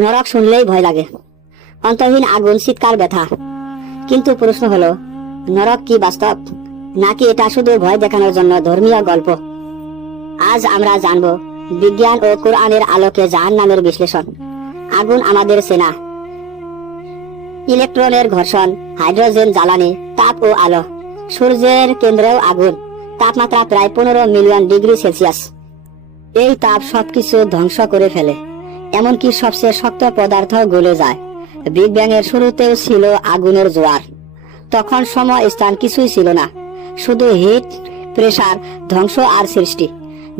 নরক শুনলেই ভয় লাগে, অন্তহীন আগুন, চিৎকার, ব্যথা। কিন্তু প্রশ্ন হলো, নরক কি বাস্তব, নাকি এটা শুধু ভয় দেখানোর জন্য ধর্মীয় গল্প? আজ আমরা জানব বিজ্ঞান ও কোরআনের আলোকে জাহান্নামের বিশ্লেষণ। আগুন আমাদের সেনা, ইলেকট্রনের ঘর্ষণ, হাইড্রোজেন জ্বালানি, তাপ ও আলো। সূর্যের কেন্দ্রেও আগুন, তাপমাত্রা প্রায় 15 মিলিয়ন ডিগ্রি সেলসিয়াস। এই তাপ সবকিছু ধ্বংস করে ফেলে, এমনকি সবচেয়ে শক্ত পদার্থ গলে যায়। বিগ ব্যাং এর শুরুতেও ছিল আগুনের জোয়ার। তখন সময় স্থান কিছুই ছিল না, শুধু হিট, প্রেসার, ধ্বংস আর সৃষ্টি।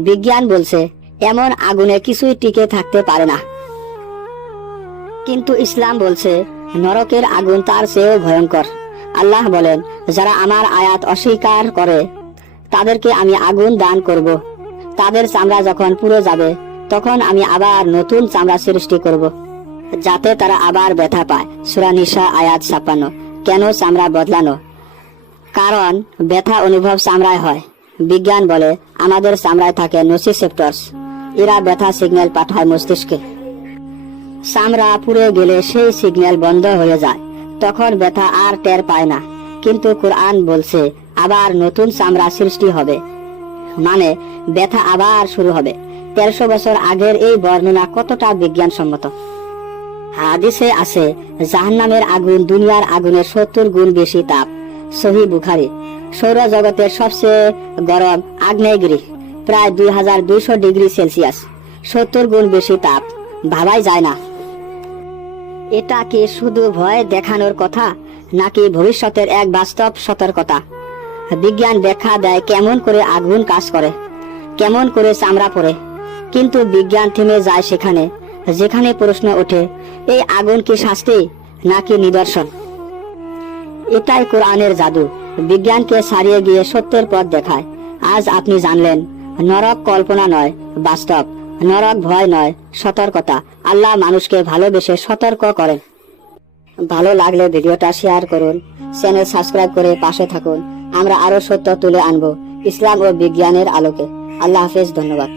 বিজ্ঞান বলছে এমন আগুনে কিছুই টিকে থাকতে পারে না। কিন্তু ইসলাম বলছে নরকের আগুন তার চেয়েও ভয়ঙ্কর। আল্লাহ বলেন, যারা আমার আয়াত অস্বীকার করে তাদেরকে আমি আগুন দান করব। তাদের চামড়া যখন পুড়ে যাবে তখন আমি আবার নতুন চামড়া সৃষ্টি করব, যাতে তারা আবার ব্যথা পায়। সূরা নিসা আয়াত 56। কেন চামড়া বদলানো? কারণ ব্যথা অনুভব চামড়ায় হয়। বিজ্ঞান বলে আমাদের চামড়ায় থাকে নোসিসেপ্টরস, এরা ব্যথা সিগন্যাল পাঠায় মস্তিষ্কে। চামড়া পুড়ে গেলে সেই সিগন্যাল বন্ধ হয়ে যায়, তখন ব্যথা আর টের পায় না। কিন্তু কোরআন বলছে আবার নতুন চামড়া সৃষ্টি হবে, মানে ব্যথা আবার শুরু হবে। 1300 বছর আগের এই বর্ণনা কতটা বিজ্ঞানসম্মত? হাদিসে আছে জাহান্নামের আগুন দুনিয়ার আগুনের 70 গুণ বেশি তাপ। সহিহ বুখারী। সৌরজগতের সবচেয়ে গরম আগ্নেয়গিরি, প্রায় 2200 ডিগ্রি সেলসিয়াস, 70 গুণ বেশি তাপ। ভাবাই যায় না। এটা কি শুধু ভয় দেখানোর কথা, নাকি ভবিষ্যতের এক বাস্তব সতর্কতা? বিজ্ঞান ব্যাখ্যা দেয় কেমন করে আগুন কাজ করে, কেমন করে চামড়া পড়ে। কিন্তু বিজ্ঞান থেমে যায় সেখানে যেখানে প্রশ্ন ওঠে, এই আগুন কি শাস্তি নাকি নিদর্শন? এটাই কোরআনের জাদু, বিজ্ঞানকে ছাড়িয়ে গিয়ে সত্যের পথ দেখায়। আজ আপনি জানলেন নরক কল্পনা নয়, বাস্তব। নরক ভয় নয়, সতর্কতা। আল্লাহ মানুষকে ভালোবেসে সতর্ক করেন। ভালো লাগলে ভিডিওটা শেয়ার করুন, চ্যানেল সাবস্ক্রাইব করে পাশে থাকুন। আমরা আরো সত্য তুলে আনবো ইসলাম ও বিজ্ঞানের আলোকে। আল্লাহ হাফেজ, ধন্যবাদ।